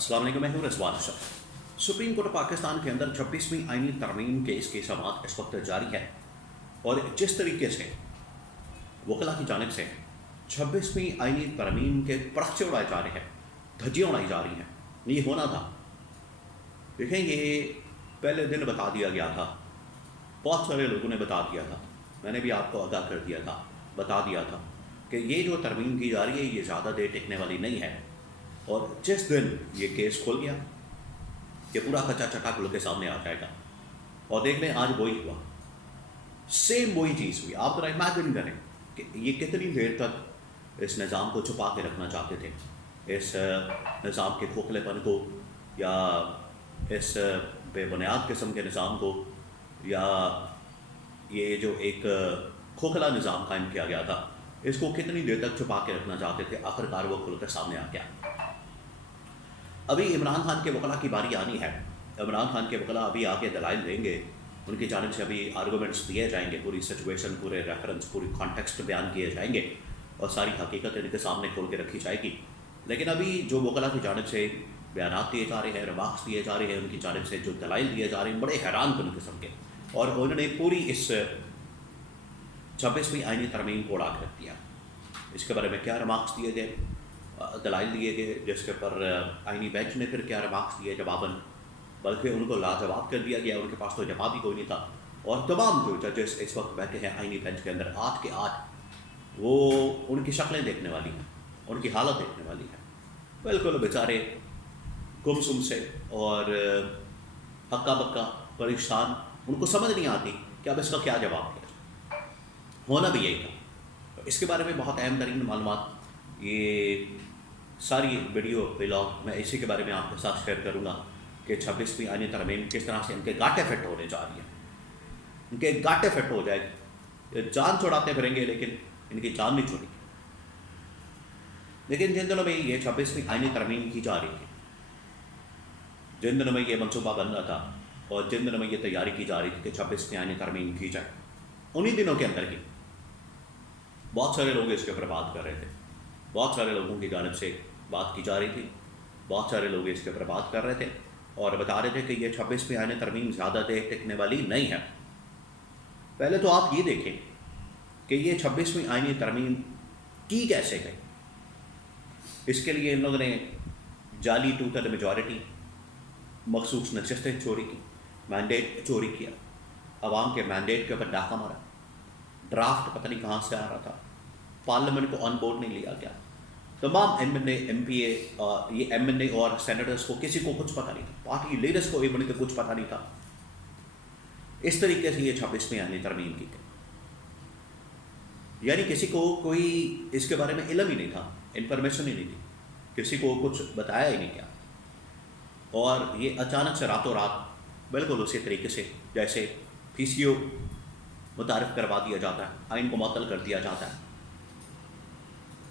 السلام علیکم، میں ہوں رضوان اشرف۔ سپریم کورٹ پاکستان کے اندر 26ویں آئینی ترمیم کیس کی سماعت اس وقت جاری ہے، اور جس طریقے سے وکلاء کی جانب سے 26ویں آئینی ترمیم کے پرچے اڑائے جا رہے ہیں، دھجیاں اڑائی جا رہی ہیں، یہ ہونا تھا۔ دیکھیں، یہ پہلے دن بتا دیا گیا تھا، بہت سارے لوگوں نے بتا دیا تھا، میں نے بھی آپ کو آگاہ کر دیا تھا، بتا دیا تھا کہ یہ جو ترمیم کی جا رہی ہے یہ زیادہ دیر ٹکنے والی نہیں ہے۔ اور جس دن یہ کیس کھل گیا، یہ پورا کچا چٹا کھل کے سامنے آ جائے گا، اور دیکھ لیں آج وہی ہوا، سیم وہی چیز ہوئی۔ آپ ذرا امیجن کریں کہ یہ کتنی دیر تک اس نظام کو چھپا کے رکھنا چاہتے تھے، اس نظام کے کھوکھلے پن کو، یا اس بے بنیاد قسم کے نظام کو، یا یہ جو ایک کھوکھلا نظام قائم کیا گیا تھا، اس کو کتنی دیر تک چھپا کے رکھنا چاہتے تھے۔ آخرکار وہ کھل کر سامنے آ گیا۔ ابھی عمران خان کے وکلاء کی باری آنی ہے۔ عمران خان کے وکلاء ابھی آگے دلائل دیں گے، ان کی جانب سے ابھی آرگومنٹس دیے جائیں گے، پوری سچویشن، پورے ریفرنس، پوری کانٹیکسٹ بیان کیے جائیں گے، اور ساری حقیقت ان کے سامنے کھول کے رکھی جائے گی۔ لیکن ابھی جو وکلاء کی جانب سے بیانات دیے جا رہے ہیں، ریمارکس دیے جا رہے ہیں، ان کی جانب سے جو دلائل دیے جا رہے ہیں، بڑے حیران کن قسم کے، اور انہوں نے پوری اس 26ویں آئینی ترمیم کو اڑا کے رکھ دیا۔ اس کے بارے میں کیا ریمارکس دیے گئے، دلائل دیے گئے، جس کے پر آئینی بینچ نے پھر کیا ریمارکس دیے جواباً، بلکہ ان کو لاجواب کر دیا گیا، ان کے پاس تو جواب ہی کوئی نہیں تھا۔ اور تمام جو ججز اس وقت بیٹھے ہیں آئینی بینچ کے اندر، آج کے آج وہ ان کی شکلیں دیکھنے والی ہیں، ان کی حالت دیکھنے والی ہے، بالکل بیچارے گمسم سے اور ہکا بکا پریشان، ان کو سمجھ نہیں آتی کہ اب اس کا کیا جواب دیا جائے۔ ہونا بھی یہی تھا۔ اس کے بارے میں بہت اہم ترین معلومات، یہ ساری ویڈیو ولاگ میں اسی کے بارے میں آپ کے ساتھ شیئر کروں گا کہ 26ویں آئینی ترمیم کس طرح سے ان کے گاٹے فٹ ہونے جا رہی ہیں، ان کے گاٹے فٹ ہو جائے گی۔ جان چھوڑاتے پھریں گے لیکن ان کی جان نہیں چھوڑی گی۔ لیکن جن دنوں میں یہ 26ویں آئینی ترمیم کی جا رہی تھی، جن دنوں میں یہ منصوبہ بن رہا تھا، اور جن دنوں میں یہ تیاری کی جا رہی تھی کہ 26ویں آئینی ترمیم کی جائے، انہی دنوں کے اندر ہی بہت سارے لوگ اس کے اوپر بات کر رہے تھے، بہت سارے لوگوں کی جانب سے بات کی جا رہی تھی، بہت سارے لوگ اس کے اوپر بات کر رہے تھے، اور بتا رہے تھے کہ یہ 26ویں آئینی ترمیم زیادہ دیر ٹکنے والی نہیں ہے۔ پہلے تو آپ یہ دیکھیں کہ یہ 26ویں آئینی ترمیم کی کیسے گئی۔ اس کے لیے ان لوگوں نے جعلی 2/3 میجورٹی، مخصوص نشستیں چوری کی، مینڈیٹ چوری کیا، عوام کے مینڈیٹ کے اوپر ڈاکہ مارا، ڈرافٹ پتہ نہیں کہاں سے آ رہا تھا، پارلیمنٹ کو آن بورڈ نہیں لیا گیا، تمام ایم این اے، ایم پی اے، یہ ایم این اے اور سینیٹرز کو کسی کو کچھ پتہ نہیں تھا، پارٹی لیڈرز کو ایون کہ کچھ پتہ نہیں تھا۔ اس طریقے سے یہ 26ویں آئینی ترمیم کی گئی، یعنی کسی کو کوئی اس کے بارے میں علم ہی نہیں تھا، انفارمیشن ہی نہیں تھی، کسی کو کچھ بتایا ہی نہیں کیا، اور یہ اچانک سے راتوں رات بالکل اسی طریقے سے جیسے پی سی او متعارف کروا دیا جاتا ہے، آئین کو معطل کر دیا جاتا ہے،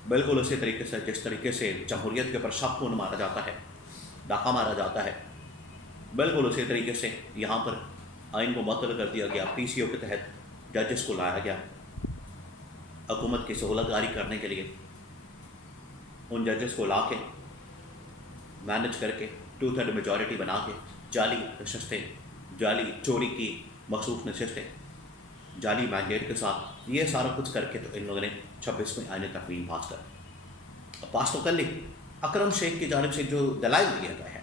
بالکل اسی طریقے سے جس طریقے سے جمہوریت کے اوپر شب خون مارا جاتا ہے، ڈاکہ مارا جاتا ہے، بالکل اسی طریقے سے یہاں پر آئین کو معطل کر دیا گیا۔ پی سی او کے تحت ججز کو لایا گیا حکومت کی سہولت کاری کرنے کے لیے، ان ججز کو لا کے مینج کر کے 2/3 میجورٹی بنا کے جعلی نشستیں، جعلی چوری کی مخصوص نشستیں، جعلی مینڈیٹ کے ساتھ، یہ سارا کچھ کر کے تو ان لوگوں نے 26ویں آئینی ترمیم پاس تو کر لی۔ اکرم شیخ کی جانب سے جو دلائل دیے گئے ہیں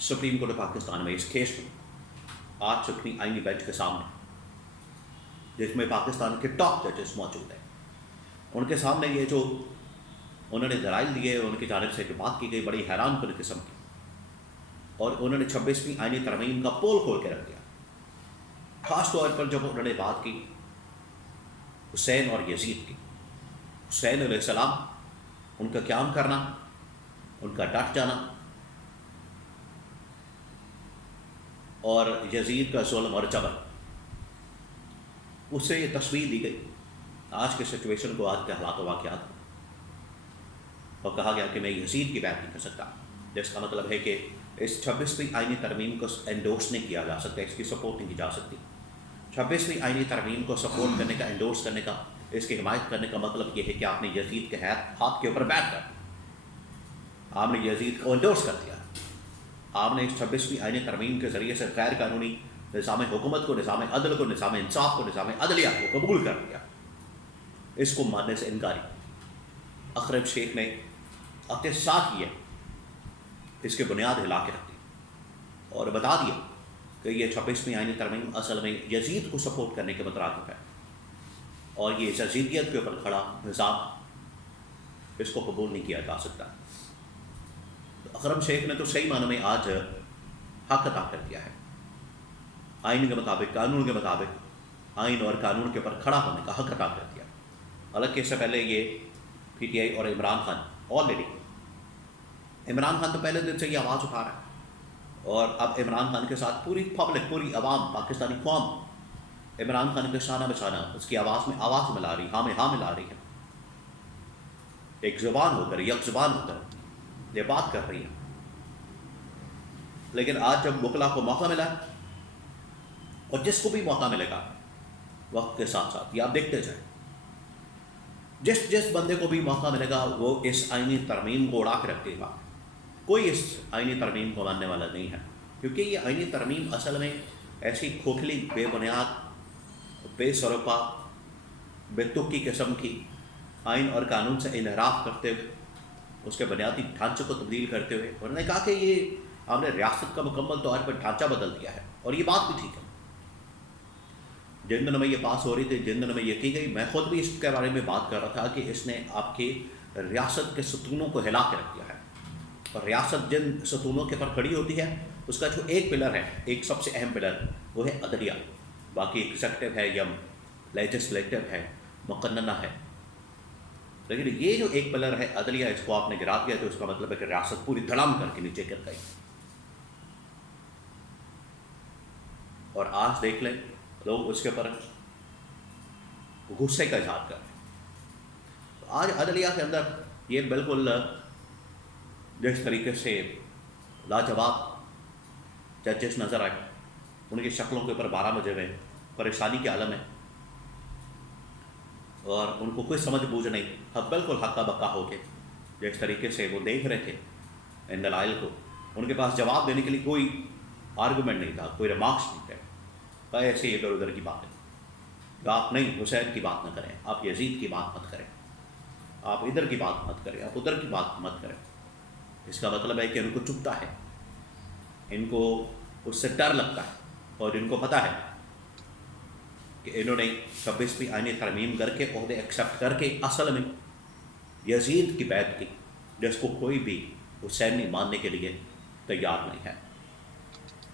سپریم کورٹ پاکستان میں اس کیس میں، آج 26ویں آئینی بینچ کے سامنے، جس میں پاکستان کے ٹاپ ججز موجود ہیں، ان کے سامنے یہ جو انہوں نے دلائل دیے، ان کی جانب سے جو بات کی گئی، بڑی حیران کن قسم کی، اور انہوں نے 26ویں آئینی ترمیم کا پول کھول کے رکھ دیا۔ خاص طور پر جب انہوں نے بات کی حسین اور یزید کی، حسین علیہ السلام، ان کا قیام کرنا، ان کا ڈٹ جانا، اور یزید کا ظلم اور جبر، اس سے یہ تصویر دی گئی آج کے سچویشن کو، آج کے حالات و واقعات کو، اور کہا گیا کہ میں یزید کی بات نہیں کر سکتا، جس کا مطلب ہے کہ اس 26ویں آئینی ترمیم کو انڈورس نہیں کیا جا سکتا، اس کی سپورٹ نہیں کی جا سکتی۔ 26ویں آئینی ترمیم کو سپورٹ کرنے کا، انڈورس کرنے کا، اس کی حمایت کرنے کا مطلب یہ ہے کہ آپ نے یزید کے ہاتھ کے اوپر بیٹھ کر آپ نے یزید کو انڈورس کر دیا، آپ نے اس 26ویں آئینی ترمیم کے ذریعے سے غیر قانونی نظام حکومت کو، نظام عدل کو، نظام انصاف کو، نظام عدلیہ کو قبول کر دیا، اس کو ماننے سے انکاری۔ اقرب شیخ نے اپنے ساتھ ہی اس کے بنیاد ہلا کے رکھ دی اور بتا دیا کہ یہ 26ویں آئینی ترمیم اصل میں یزید کو سپورٹ کرنے کے مترادف ہے، اور یہ یزیدیت کے اوپر کھڑا نظام، اس کو قبول نہیں کیا جا سکتا۔ اقرب شیخ نے تو صحیح معنوں میں آج حق عطا کر دیا ہے، آئین کے مطابق، قانون کے مطابق آئین اور قانون کے اوپر کھڑا ہونے کا حق عطا کر دیا۔ حالانکہ اس سے پہلے یہ پی ٹی آئی اور عمران خان آلریڈی، عمران خان تو پہلے دن سے یہ آواز اٹھا رہا ہے، اور اب عمران خان کے ساتھ پوری پبلک، پوری عوام، پاکستانی قوم عمران خان کے شانہ بشانہ اس کی آواز میں آواز ملا رہی، ہاں میں ہاں ملا رہی ہے، ایک زبان ہو کر، یک زبان ہو کر یہ بات کر رہی ہے۔ لیکن آج جب وکلا کو موقع ملا، اور جس کو بھی موقع ملے گا وقت کے ساتھ ساتھ، یہ آپ دیکھتے جائیں، جس بندے کو بھی موقع ملے گا وہ اس آئینی ترمیم کو اڑا کے رکھ دے گا۔ کوئی اس آئینی ترمیم کو ماننے والا نہیں ہے، کیونکہ یہ آئینی ترمیم اصل میں ایسی کھوکھلی، بے بنیاد، بے سروپا، بے تکی قسم کی آئین اور قانون سے انحراف کرتے ہوئے، اس کے بنیادی ڈھانچے کو تبدیل کرتے ہوئے انہوں نے کہا کہ یہ ہم نے ریاست کا مکمل طور پر ڈھانچہ بدل دیا ہے، اور یہ بات بھی ٹھیک ہے۔ جن دنوں میں یہ پاس ہو رہی تھی، جن دنوں میں یہ کی گئی، میں خود بھی اس کے بارے میں بات کر رہا تھا کہ اس نے آپ کی ریاست کے ستونوں کو ہلا کے رکھ دیا ہے، اور ریاست جن ستونوں کے پر کھڑی ہوتی ہے اس کا جو ایک پلر ہے، ایک سب سے اہم پلر، وہ ہے عدلیہ، باقی ایگزیکٹو ہے یا لیجسلیٹو ہے، مقننہ ہے، لیکن یہ جو ایک پلر ہے عدلیہ، اس کو آپ نے گرا دیا تو اس کا مطلب ہے کہ ریاست پوری دھڑام کر کے نیچے گر گئی۔ اور آج دیکھ لیں لوگ اس کے اوپر غصے کا اظہار کر رہے ہیں۔ آج عدلیہ کے اندر یہ بالکل جس طریقے سے لاجواب ججز نظر آئے، ان کی شکلوں کے اوپر 12 بجے ہوئے، پریشانی کے عالم ہے، اور ان کو کوئی سمجھ بوجھ نہیں، بالکل حقہ بقا ہو کے جس طریقے سے وہ دیکھ رہے تھے ان دلائل کو، ان کے پاس جواب دینے کے لیے کوئی آرگومنٹ نہیں تھا، کوئی ریمارکس نہیں تھے، ایسے ادھر ادھر کی باتیں، آپ نہیں حسین کی بات نہ کریں، آپ یزید کی بات مت کریں، آپ ادھر کی بات مت کریں، آپ ادھر کی بات مت کریں۔ اس کا مطلب ہے کہ ان کو چبھتا ہے، ان کو اس سے ڈر لگتا ہے، اور ان کو پتہ ہے کہ انہوں نے 26ویں آئینی ترمیم کر کے عہدے ایکسیپٹ کر کے اصل میں یزید کی بیعت کی، جس کو کوئی بھی حسینی ماننے کے لیے تیار نہیں ہے۔